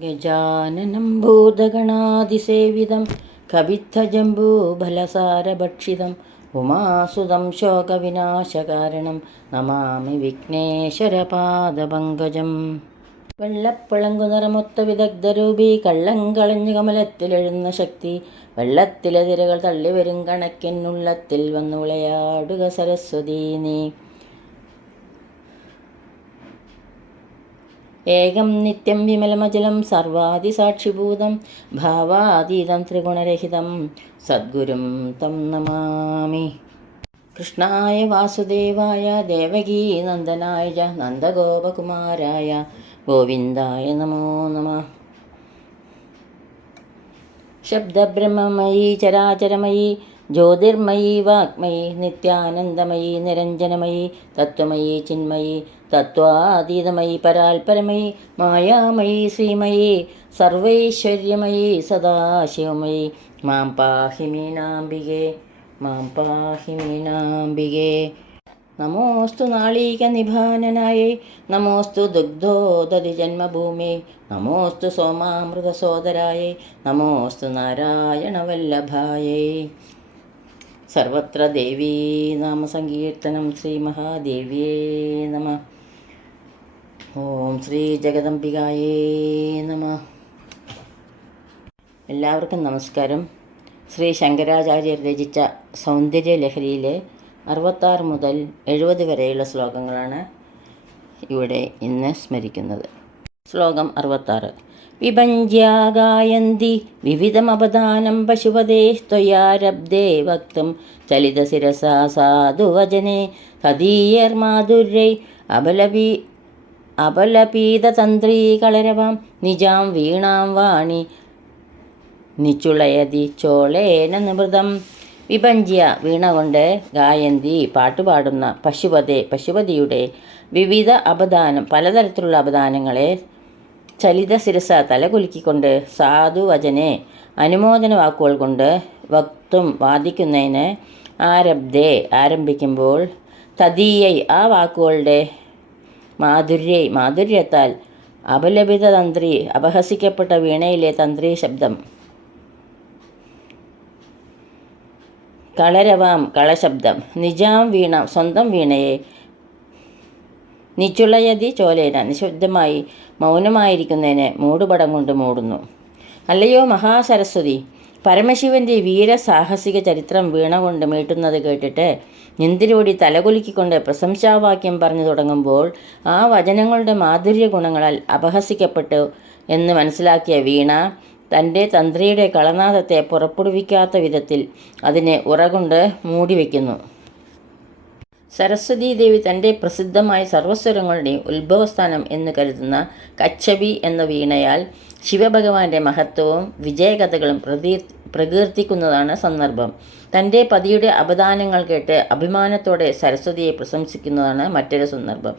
ഗജാനനം ഭൂതഗണാതിസേവിതം കവിത്തജംബൂഫലസാരഭക്ഷിതം ഉമാസുതം ശോകവിനാശകാരണം നമാമി വിഘ്നേശ്വരപാദപങ്കജം. വെള്ളപ്പിളങ്കു നിറമൊത്ത വിദഗ്ധരൂപി കള്ളം കളഞ്ഞു കമലത്തിലെഴുന്ന ശക്തി വെള്ളത്തിലെ തിരകൾ തള്ളിവരും കണക്കിനുള്ളത്തിൽ വന്നുളയാടുക സരസ്വതീ നീ ഏകം നിത്യം വിമലമജലം സർവാദിസാക്ഷിഭൂതം ഭാവാതീതം ത്രിഗുണരഹിതം സദ്ഗുരും തം നമാമി. കൃഷ്ണായ വാസുദേവായ ദേവകീ നന്ദനായ നന്ദഗോപകുമാരായ ഗോവിന്ദായ നമോ നമ. ശബ്ദബ്രഹ്മമയീ ചരാചരമയീ ജ്യോതിർമയീ വാഗ്മയി നിത്യാനന്ദമയി നിരഞ്ജനമയി തത്വമയി ചിന്മയി തത്വാതീതമയി പരാൽപരമയി മായാമയി ശ്രീമയി സർവൈശ്വര്യമയി സദാശിവമയി. മാം പാഹി മീനാംബികേ മാം പാഹി മീനാംബികേ. നമോസ്തു നാളീക നിഭാനനായേ നമോസ്തു ദുഗ്ധോദതി ജന്മഭൂമി നമോസ്തു സോമാമൃത സോദരായേ നമോസ്തു നാരായണവല്ലഭായേ. സർവത്ര ദേവീ നാമസങ്കീർത്തനം ശ്രീ മഹാദേവിയേ നമ. ഓം ശ്രീ ജഗദംബികായേ നമ. എല്ലാവർക്കും നമസ്കാരം. ശ്രീ ശങ്കരാചാര്യർ രചിച്ച സൗന്ദര്യലഹരിയിലെ അറുപത്താറ് മുതൽ എഴുപത് വരെയുള്ള ശ്ലോകങ്ങളാണ് ഇവിടെ ഇന്ന് സ്മരിക്കുന്നത്. ശ്ലോകം അറുപത്താറ്. വിഭഞ്ജ്യാഗായന്തി വിവിധമപദാനം പശുപതേ ത്വയാരബ്ധേ വക്തും ചലിതശിരസാ സാധുവചനെ തദീയർമാധുരൈ അബലപി അപലപീതതന്ത്രീകളരവാം നിജാം വീണാം വാണി നിച്ചുളയതി ചോളേന നിമൃതം. വിഭഞ്ജ്യ വീണ കൊണ്ട് ഗായന്തി പാട്ടുപാടുന്ന പശുപതെ പശുപതിയുടെ വിവിധ അപദാനം പലതരത്തിലുള്ള അപദാനങ്ങളെ ചലിത ശിരസ തലകുലുക്കിക്കൊണ്ട് സാധുവചനെ അനുമോദന വാക്കുകൾ കൊണ്ട് വക്തും വാദിക്കുന്നതിന് ആരബ്ദേ ആരംഭിക്കുമ്പോൾ തദീയൈ ആ വാക്കുകളുടെ മാധുര്യൈ മാധുര്യത്താൽ അപലപിത തന്ത്രി അപഹസിക്കപ്പെട്ട വീണയിലെ തന്ത്രി ശബ്ദം. കളരവാം കളശബ്ദം. നിജാം വീണ സ്വന്തം വീണയെ നിച്ചുളയതി ചോലേന നിശബ്ദമായി മൗനമായിരിക്കുന്നതിന് മൂടുപടം കൊണ്ട് മൂടുന്നു. അല്ലയോ മഹാസരസ്വതി പരമശിവന്റെ വീരസാഹസിക ചരിത്രം വീണ കൊണ്ട് മീട്ടുന്നത് കേട്ടിട്ട് നിന്തിരോടി തലകുലുക്കിക്കൊണ്ട് പ്രശംസാവാക്യം പറഞ്ഞു തുടങ്ങുമ്പോൾ ആ വചനങ്ങളുടെ മാധുര്യ ഗുണങ്ങളാൽ അപഹസിക്കപ്പെട്ടു എന്ന് മനസ്സിലാക്കിയ വീണ തന്റെ തന്ത്രിയുടെ കളനാദത്തെ പുറപ്പെടുവിക്കാത്ത വിധത്തിൽ അതിനെ ഉറകൊണ്ട് മൂടിവെക്കുന്നു. സരസ്വതീ ദേവി തന്റെ പ്രസിദ്ധമായ സർവസ്വരങ്ങളുടെയും ഉത്ഭവസ്ഥാനം എന്ന് കരുതുന്ന കച്ചബി എന്ന വീണയാൽ ശിവഭഗവാന്റെ മഹത്വവും വിജയകഥകളും പ്രതീ പ്രകീർത്തിക്കുന്നതാണ് സന്ദർഭം. തന്റെ പതിയുടെ അപദാനങ്ങൾ കേട്ട് അഭിമാനത്തോടെ സരസ്വതിയെ പ്രശംസിക്കുന്നതാണ് മറ്റൊരു സന്ദർഭം.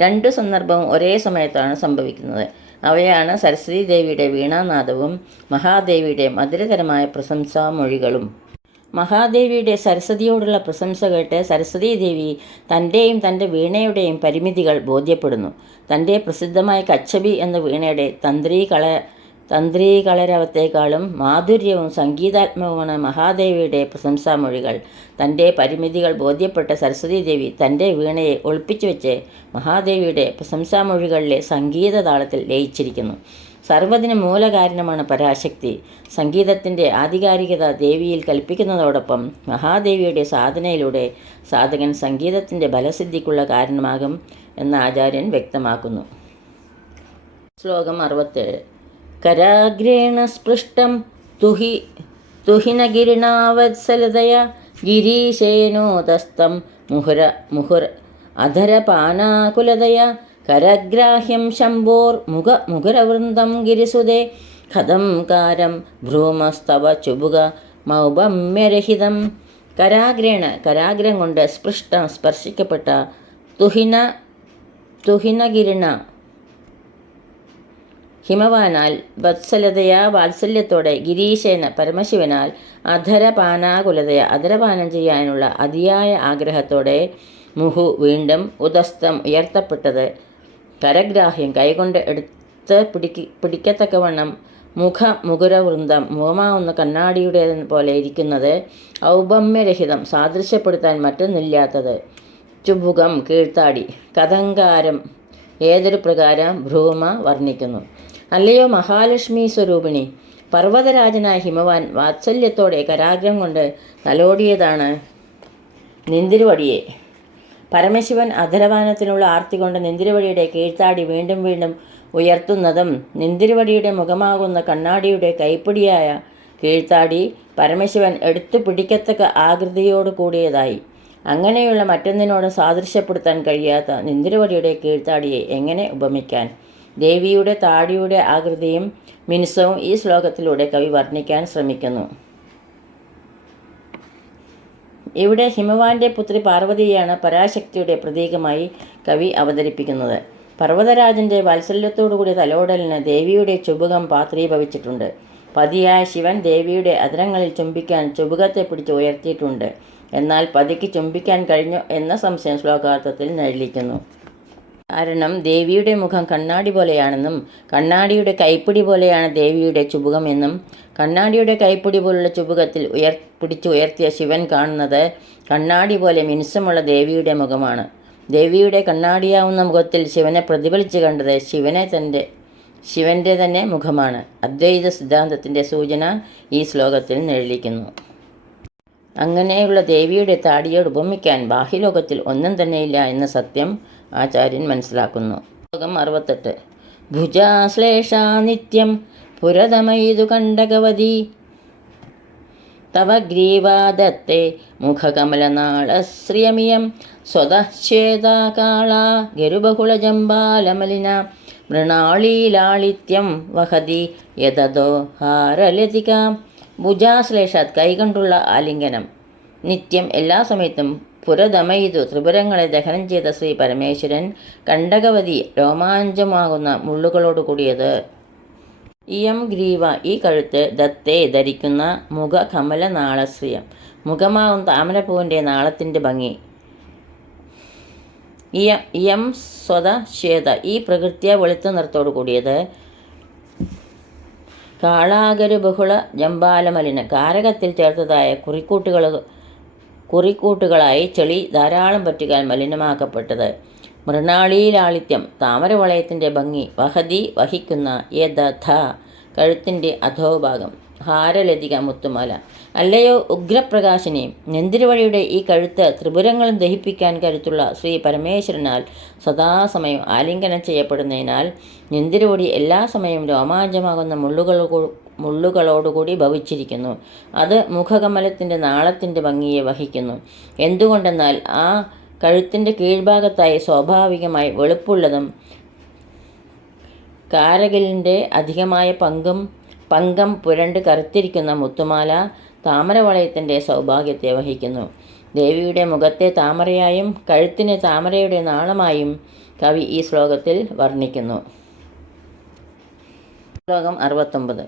രണ്ട് സന്ദർഭവും ഒരേ സമയത്താണ് സംഭവിക്കുന്നത്. അവയാണ് സരസ്വതി ദേവിയുടെ വീണാനാദവും മഹാദേവിയുടെ മധുരതരമായ പ്രശംസാമൊഴികളും. മഹാദേവിയുടെ സരസ്വതിയോടുള്ള പ്രശംസ കേട്ട് സരസ്വതീ ദേവി തന്റെയും തന്റെ വീണയുടെയും പരിമിതികൾ ബോധ്യപ്പെടുന്നു. തന്റെ പ്രസിദ്ധമായ കച്ചബി എന്ന വീണയുടെ തന്ത്രീ കള തന്ത്രി കളരവത്തേക്കാളും മാധുര്യവും സംഗീതാത്മകവുമാണ് മഹാദേവിയുടെ പ്രശംസാമൊഴികൾ. തന്റെ പരിമിതികൾ ബോധ്യപ്പെട്ട സരസ്വതീ ദേവി തന്റെ വീണയെ ഒളിപ്പിച്ചു വെച്ച് മഹാദേവിയുടെ പ്രശംസാമൊഴികളിലെ സംഗീത താളത്തിൽ ലയിച്ചിരിക്കുന്നു. സർവതിന് മൂലകാരണമാണ് പരാശക്തി. സംഗീതത്തിന്റെ ആധികാരികത ദേവിയിൽ കൽപ്പിക്കുന്നതോടൊപ്പം മഹാദേവിയുടെ സാധനയിലൂടെ സാധകൻ സംഗീതത്തിന്റെ ബലസിദ്ധിക്കുള്ള കാരണമാകും എന്ന് ആചാര്യൻ വ്യക്തമാക്കുന്നു. ശ്ലോകം അറുപത്തേഴ്. കരാഗ്രേണ സ്പൃഷ്ടം തുഹി തുഹിനഗിരിണാവത്സലതയ ഗിരീശേനോതസ്തം മുഹുര മുഹുര അധരപാനാകുലതയ കരഗ്രാഹ്യം ശംഭോർ മുഖ മുഖുരവൃന്ദം ഗിരിസുദേ കഥം കാരം ഭ്രൂമസ്തവ ചുബുക മൗപമ്യരഹിതം. കരാഗ്രേണ കരാഗ്രം കൊണ്ട് സ്പൃഷ്ടം സ്പർശിക്കപ്പെട്ട തുഹിന തുഹിനഗിരിണ ഹിമവാനാൽ വത്സലതയാ വാത്സല്യത്തോടെ ഗിരീശേന പരമശിവനാൽ അധരപാനാകുലതയ അധരപാനം ചെയ്യാനുള്ള അതിയായ ആഗ്രഹത്തോടെ മുഹു വീണ്ടും ഉദസ്തം ഉയർത്തപ്പെട്ടത്. കരഗ്രാഹ്യം കൈകൊണ്ട് എടുത്ത് പിടിക്ക് പിടിക്കത്തക്കവണ്ണം മുഖ മുകുരവൃന്ദം മുഖമാവുന്ന കണ്ണാടിയുടെ പോലെ ഇരിക്കുന്നത് ഔപമ്യരഹിതം സാദൃശ്യപ്പെടുത്താൻ മറ്റൊന്നില്ലാത്തത്. ചുബുകം കീഴ്ത്താടി കഥങ്കാരം ഏതൊരു പ്രകാരം ഭ്രൂമ വർണിക്കുന്നു. അല്ലയോ മഹാലക്ഷ്മി സ്വരൂപിണി? പർവതരാജനായ ഹിമവാൻ വാത്സല്യത്തോടെ കരാഗ്രം കൊണ്ട് തലോടിയതാണ് നിന്തിരുവടിയെ. പരമശിവൻ അധരവാനത്തിനുള്ള ആർത്തി കൊണ്ട് നിന്തിരുവടിയുടെ കീഴ്ത്താടി വീണ്ടും വീണ്ടും ഉയർത്തുന്നതും നിന്തിരുവടിയുടെ മുഖമാകുന്ന കണ്ണാടിയുടെ കൈപ്പിടിയായ കീഴ്ത്താടി പരമശിവൻ എടുത്തു പിടിക്കത്തക്ക ആകൃതിയോട് കൂടിയതായി. അങ്ങനെയുള്ള മറ്റൊന്നിനോട് സാദൃശ്യപ്പെടുത്താൻ കഴിയാത്ത നിന്തിരുവടിയുടെ കീഴ്ത്താടിയെ എങ്ങനെ ഉപമിക്കാൻ? ദേവിയുടെ താടിയുടെ ആകൃതിയും മിനുസവും ഈ ശ്ലോകത്തിലൂടെ കവി വർണിക്കാൻ ശ്രമിക്കുന്നു. ഇവിടെ ഹിമവാന്റെ പുത്രി പാർവതിയെയാണ് പരാശക്തിയുടെ പ്രതീകമായി കവി അവതരിപ്പിക്കുന്നത്. പർവതരാജന്റെ വാത്സല്യത്തോടുകൂടിയ തലോടലിന് ദേവിയുടെ ചുബുകം പാത്രീഭവിച്ചിട്ടുണ്ട്. പതിയായ ശിവൻ ദേവിയുടെ അതിരങ്ങളിൽ ചുംബിക്കാൻ ചുബുകത്തെ പിടിച്ച് ഉയർത്തിയിട്ടുണ്ട്. എന്നാൽ പതിക്ക് ചുംബിക്കാൻ കഴിഞ്ഞു എന്ന സംശയം ശ്ലോകാർത്ഥത്തിൽ നിഴലിക്കുന്നു. കാരണം ദേവിയുടെ മുഖം കണ്ണാടി പോലെയാണെന്നും കണ്ണാടിയുടെ കൈപ്പിടി പോലെയാണ് ദേവിയുടെ ചുബുകം എന്നും കണ്ണാടിയുടെ കൈപ്പിടി പോലുള്ള ചുബുകത്തിൽ ഉയർ പിടിച്ച് ഉയർത്തിയ ശിവൻ കാണുന്നത് കണ്ണാടി പോലെ മിനുസമുള്ള ദേവിയുടെ മുഖമാണ്. ദേവിയുടെ കണ്ണാടിയാവുന്ന മുഖത്തിൽ ശിവനെ പ്രതിഫലിച്ച് കണ്ടത് ശിവനെ തന്റെ ശിവന്റെ തന്നെ മുഖമാണ്. അദ്വൈത സിദ്ധാന്തത്തിന്റെ സൂചന ഈ ശ്ലോകത്തിൽ നിഴലിക്കുന്നു. അങ്ങനെയുള്ള ദേവിയുടെ താടിയോട് ഉപമിക്കാൻ ബാഹ്യലോകത്തിൽ ഒന്നും തന്നെയില്ല എന്ന സത്യം ആചാര്യൻ മനസ്സിലാക്കുന്നു. ലോകം അറുപത്തെട്ട്. ഭുജാശ്ലേഷ നിത്യം പുരതമയിതു കണ്ടകവതി. തവ ഗ്രീവാദത്തെ മുഖകമലനാളശ്രിയമിയം. സ്വതശ്ചേതാകാള ഗരുബഹുളജമ്പാലമലിന. മൃണാളീലാളിത്യം വഹതി യതദോ ഹാരലതിക. ഭുജാശ്ലേഷാത് കൈകൊണ്ടുള്ള ആലിംഗനം. നിത്യം എല്ലാ സമയത്തും പുരതമയിതു ത്രിപുരങ്ങളെ ദഹനം ചെയ്ത ശ്രീ പരമേശ്വരൻ കണ്ടകവതി രോമാഞ്ചമാകുന്ന മുള്ളുകളോട് കൂടിയത്. ഇയം ഗ്രീവ ഈ കഴുത്ത് ദത്തേ ധരിക്കുന്ന മുഖ കമല നാളശ്രീയം മുഖമാകുന്ന താമരപ്പൂവിന്റെ നാളത്തിന്റെ ഭംഗി. ഇയ സ്വത ശ്വേത ഈ പ്രകൃത്യ വെളുത്ത നിറത്തോടു കൂടിയത് കാളാകരു ബഹുള ജമ്പാലമലിന് കാരകത്തിൽ ചേർത്തതായ കുറിക്കൂട്ടുകൾ കുറിക്കൂട്ടുകളായി ചെളി ധാരാളം പറ്റുകാൻ മലിനമാക്കപ്പെട്ടത്. മൃണാളീലാളിത്യം താമരവളയത്തിന്റെ ഭംഗി വഹതി വഹിക്കുന്ന യഥ കഴുത്തിന്റെ അധോഭാഗം ഹാരലതിക മുത്തുമാല അല്ലയോ ഉഗ്രപ്രകാശിനി? നെന്തിരുവഴിയുടെ ഈ കഴുത്ത് ത്രിപുരങ്ങളും ദഹിപ്പിക്കാൻ കരുത്തുള്ള ശ്രീ പരമേശ്വരനാൽ സദാസമയം ആലിംഗനം ചെയ്യപ്പെടുന്നതിനാൽ നെന്തിരുവടി എല്ലാ സമയവും രോമാഞ്ചമാകുന്ന മുള്ളുകൾ മുള്ളുകളോടുകൂടി ഭവിച്ചിരിക്കുന്നു. അത് മുഖകമലത്തിന്റെ നാളത്തിന്റെ ഭംഗിയെ വഹിക്കുന്നു. എന്തുകൊണ്ടെന്നാൽ ആ കഴുത്തിന്റെ കീഴ്ഭാഗത്തായി സ്വാഭാവികമായി വെളുപ്പുള്ളതും കാരകലിന്റെ അധികമായ പങ്കും പങ്കം പുരണ്ട് കറുത്തിരിക്കുന്ന മുത്തുമാല താമരവളയത്തിന്റെ സൗഭാഗ്യത്തെ വഹിക്കുന്നു. ദേവിയുടെ മുഖത്തെ താമരയായും കഴുത്തിനെ താമരയുടെ നാളമായും കവി ഈ ശ്ലോകത്തിൽ വർണിക്കുന്നു. ശ്ലോകം അറുപത്തൊമ്പത്.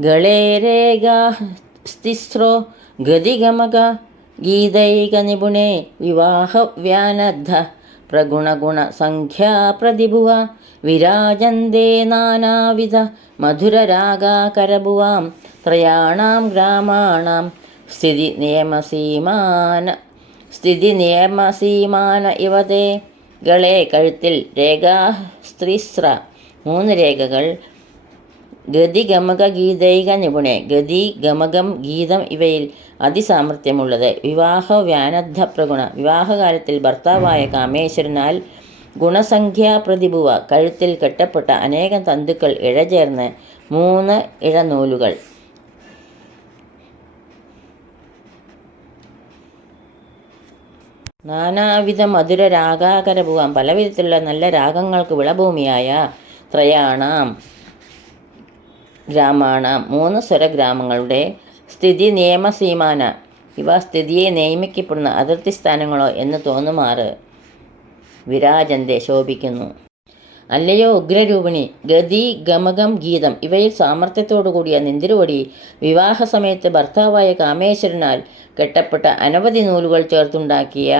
ഗളേരേഗാസ്തിസ്രോ ഗതിഗമക പ്രഗുണഗുണ വിവാഹവ്യാനദ്ധ പ്രതിഭുവ വിരാജന്തേ നാനാവിധ മധുരരാഗാകരഭുവാം ത്രയാണാം ഗ്രാമാണാം. സ്ഥിതി നിയമസീമാന സ്ഥിതി നിയമസീമാന ഇവതേ. ഗളെ കഴുത്തിൽ രേഖാ സ്ത്രീസ്ര മൂന്ന് രേഖകൾ. ഗതി ഗമക ഗീതൈക നിപുണെ. ഗതി ഗമകം ഗീതം ഇവയിൽ അതിസാമർഥ്യമുള്ളത്. വിവാഹ വ്യാനദ്ധ പ്രഗുണ വിവാഹകാലത്തിൽ ഭർത്താവായ കാമേശ്വരനാൽ ഗുണസംഖ്യാ പ്രതിഭുവ. കഴുത്തിൽ കെട്ടപ്പെട്ട അനേകം തന്തുക്കൾ ഇഴചേർന്ന് മൂന്ന് ഇഴനൂലുകൾ. നാനാവിധ മധുര രാഗാകരഭുവാം പലവിധത്തിലുള്ള നല്ല രാഗങ്ങൾക്ക് വിളഭൂമിയായ ത്രയാണാം ഗ്രാമാണാം മൂന്ന് സ്വരഗ്രാമങ്ങളുടെ സ്ഥിതി നിയമസീമാന. ഇവ സ്ഥിതിയെ നിയമിക്കപ്പെടുന്ന അതിർത്തി സ്ഥാനങ്ങളോ എന്ന് തോന്നുമാറ് വിരാജന്റെ ശോഭിക്കുന്നു. അല്ലയോ ഉഗ്രരൂപിണി ഗതി ഗമകം ഗീതം ഇവയിൽ സാമർത്ഥ്യത്തോടുകൂടിയ കൂടിയ വിവാഹ സമയത്ത് ഭർത്താവായ കാമേശ്വരനാൽ കെട്ടപ്പെട്ട അനവധി നൂലുകൾ ചേർത്തുണ്ടാക്കിയ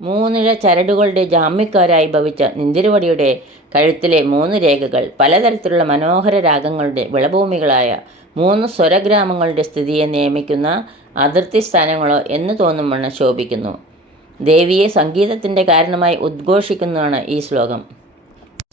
മൂന്നിഴ ചരടുകളുടെ ജാമ്യക്കാരായി ഭവിച്ച നിന്തിരുവടിയുടെ കഴുത്തിലെ മൂന്ന് രേഖകൾ പലതരത്തിലുള്ള മനോഹര രാഗങ്ങളുടെ വിളഭൂമികളായ മൂന്ന് സ്വരഗ്രാമങ്ങളുടെ സ്ഥിതിയെ നിയമിക്കുന്ന അതിർത്തി സ്ഥാനങ്ങളോ എന്ന് തോന്നുമെന്ന് ശോഭിക്കുന്നു. ദേവിയെ സംഗീതത്തിന്റെ കാരണമായി ഉദ്ഘോഷിക്കുന്നതാണ് ഈ ശ്ലോകം.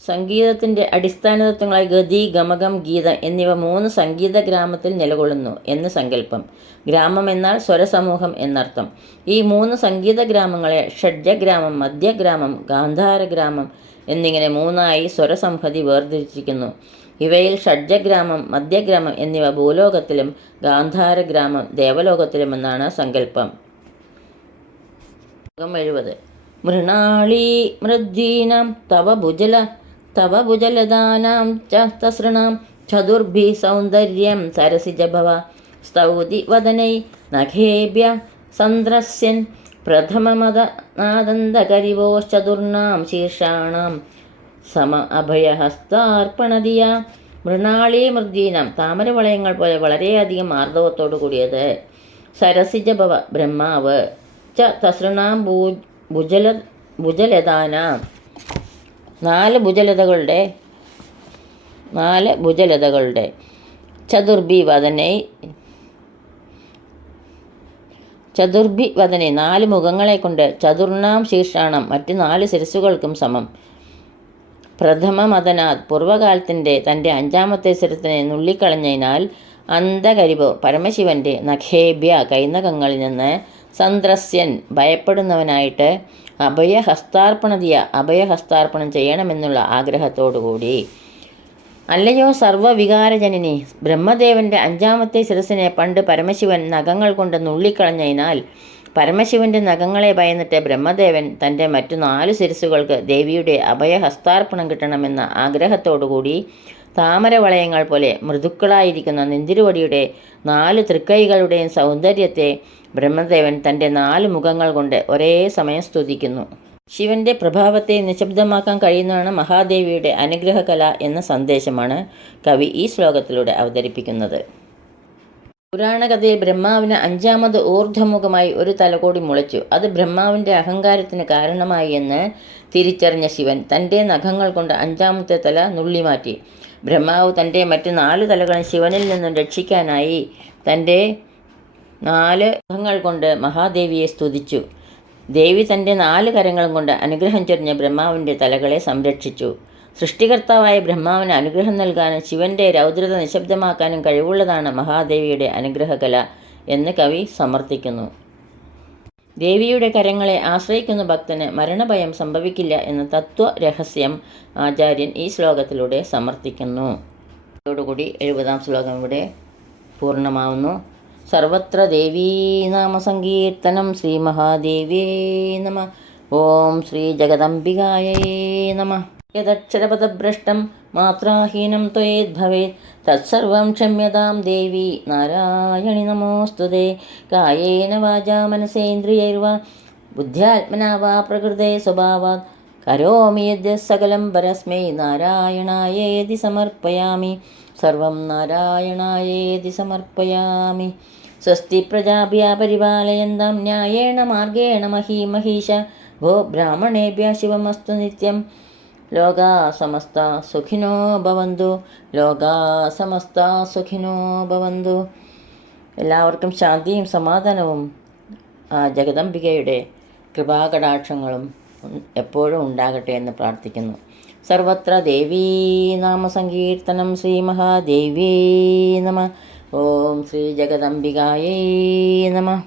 സംഗീതത്തിന്റെ അടിസ്ഥാന തത്വങ്ങളായി ഗതി ഗമകം ഗീതം എന്നിവ മൂന്ന് സംഗീത ഗ്രാമത്തിൽ നിലകൊള്ളുന്നു എന്ന് സങ്കല്പം. ഗ്രാമം എന്നാൽ സ്വരസമൂഹം എന്നർത്ഥം. ഈ മൂന്ന് സംഗീത ഗ്രാമങ്ങളെ ഷഡ്ജഗ്രാമം മധ്യഗ്രാമം ഗാന്ധാരഗ്രാമം എന്നിങ്ങനെ മൂന്നായി സ്വരസംഹതി വേർതിരിച്ചിരിക്കുന്നു. ഇവയിൽ ഷഡ്ജഗ്രാമം മധ്യഗ്രാമം എന്നിവ ഭൂലോകത്തിലും ഗാന്ധാര ഗാന്ധാരഗ്രാമം ദേവലോകത്തിലുമെന്നാണ് സങ്കല്പം. എഴുപത്. മൃണാളീ മൃദ്വീനാം തവ ഭുജല തവ ഭുജലതാനാം തസൃണാം ചതുർഭി സൗന്ദര്യം സരസിജഭവ സ്തൗതി വദനൈ നഖേഭ്യ സന്ദ്രസ്യൻ പ്രഥമമദനാദന്തകരിവോശ്ചതുർണാം ശീർഷാണാം സമ അഭയഹസ്താർപ്പണതിയ മൃണാളി മൃദീനം താമരവളയങ്ങൾ പോലെ വളരെയധികം ആർദവത്തോടു കൂടിയത് സരസിജഭവ ബ്രഹ്മാവ്. ച തസൃണാം ഭൂ ഭുജല ഭുജലതാനാം നാല് നാല് ഭുജലതകളുടെ. ചതുർഭി വദനൈ ചതുർഭി വദനെ നാല് മുഖങ്ങളെ കൊണ്ട് ചതുർണാം ശീർഷാണം മറ്റ് നാല് ശിരസുകൾക്കും സമം. പ്രഥമ മദനാഥ് പൂർവകാലത്തിന്റെ തന്റെ അഞ്ചാമത്തെ ശിരത്തിനെ നുള്ളിക്കളഞ്ഞതിനാൽ അന്ധകരിവ് പരമശിവന്റെ നഖേബ്യ കൈനകങ്ങളിൽ നിന്ന് സന്ദ്രസ്യൻ ഭയപ്പെടുന്നവനായിട്ട് അഭയഹസ്താർപ്പണതിയ അഭയഹസ്താർപ്പണം ചെയ്യണമെന്നുള്ള ആഗ്രഹത്തോടുകൂടി. അല്ലയോ സർവവികാരജനനി ബ്രഹ്മദേവന്റെ അഞ്ചാമത്തെ ശിരസിനെ പണ്ട് പരമശിവൻ നഖങ്ങൾ കൊണ്ട് നുള്ളിക്കളഞ്ഞതിനാൽ പരമശിവന്റെ നഖങ്ങളെ ഭയന്നിട്ട് ബ്രഹ്മദേവൻ തന്റെ മറ്റു നാല് ശിരസുകൾക്ക് ദേവിയുടെ അഭയഹസ്താർപ്പണം കിട്ടണമെന്ന ആഗ്രഹത്തോടുകൂടി താമരവളയങ്ങൾ പോലെ മൃദുക്കളായിരിക്കുന്ന നെന്തിരുവടിയുടെ നാല് തൃക്കൈകളുടെയും സൗന്ദര്യത്തെ ബ്രഹ്മദേവൻ തന്റെ നാല് മുഖങ്ങൾ കൊണ്ട് ഒരേ സമയം സ്തുതിക്കുന്നു. ശിവന്റെ പ്രഭാവത്തെ നിശബ്ദമാക്കാൻ കഴിയുന്നതാണ് മഹാദേവിയുടെ അനുഗ്രഹകല എന്ന സന്ദേശമാണ് കവി ഈ ശ്ലോകത്തിലൂടെ അവതരിപ്പിക്കുന്നത്. പുരാണകഥയിൽ ബ്രഹ്മാവിന് അഞ്ചാമത് ഊർധ്വമുഖമായി ഒരു തലകോടി മുളച്ചു. അത് ബ്രഹ്മാവിന്റെ അഹങ്കാരത്തിന് കാരണമായി എന്ന് തിരിച്ചറിഞ്ഞ ശിവൻ തന്റെ നഖങ്ങൾ കൊണ്ട് അഞ്ചാമത്തെ തല നുള്ളിമാറ്റി. ബ്രഹ്മാവ് തന്റെ മറ്റ് നാല് തലകളും ശിവനിൽ നിന്നും രക്ഷിക്കാനായി തന്റെ നാല് മുഖങ്ങൾ കൊണ്ട് മഹാദേവിയെ സ്തുതിച്ചു. ദേവി തന്റെ നാല് കരങ്ങളും കൊണ്ട് അനുഗ്രഹം ചൊരിഞ്ഞ ബ്രഹ്മാവിന്റെ തലകളെ സംരക്ഷിച്ചു. സൃഷ്ടികർത്താവായ ബ്രഹ്മാവിന് അനുഗ്രഹം നൽകാനും ശിവന്റെ രൗദ്രത നിശബ്ദമാക്കാനും കഴിവുള്ളതാണ് മഹാദേവിയുടെ അനുഗ്രഹകല എന്ന് കവി സമർത്ഥിക്കുന്നു. ദേവിയുടെ കരങ്ങളെ ആശ്രയിക്കുന്ന ഭക്തന് മരണഭയം സംഭവിക്കില്ല എന്ന തത്വ രഹസ്യം ആചാര്യൻ ഈ ശ്ലോകത്തിലൂടെ സമർത്ഥിക്കുന്നു. ഇതോടുകൂടി എഴുപതാം ശ്ലോകം ഇവിടെ പൂർണമാവുന്നു. സർവത്ര ദേവീനാമസങ്കീർത്തനം ശ്രീ മഹാദേവേ നമ. ഓം ശ്രീ ജഗദംബികായേ നമ. യദക്ഷരപദഭ്രഷ്ടം മാത്രാഹീനം ത്വയേദ്ഭവേത് തത്സർവം ക്ഷമ്യതാം ദേവി നാരായണി നമോസ്തുതേ കായേന വാചാ മനസേന്ദ്രിയൈർവ ബുദ്ധ്യാത്മനാ വാ പ്രകൃതേ സ്വഭാവാത് കരോമി യദ്യ സകലം പരസ്മൈ നാരായണായേതി സമർപ്പയാമി സർവം നാരായണായേതി സമർപ്പയാമി സ്വസ്തി പ്രജാഭ്യ പരിപാലയന്തം ന്യായേണ മാർഗേണ മഹീമഹീശ ഗോ ബ്രാഹ്മണേഭ്യ ശിവമസ്തു നിത്യം ലോകാ സമസ്ത സുഖിനോ ഭവന്തു. ലോകാ സമസ്ത സുഖിനോ ഭവന്തു. എല്ലാവർക്കും ശാന്തിയും സമാധാനവും. ജഗദംബികയുടെ കൃപാകടാക്ഷങ്ങളും എപ്പോഴും ഉണ്ടാകട്ടെ എന്ന് പ്രാർത്ഥിക്കുന്നു. സർവത്ര ദേവീ നാമസങ്കീർത്തനം ശ്രീ മഹാദേവീ നമ. ഓം ശ്രീ ജഗദംബികായേ നമ.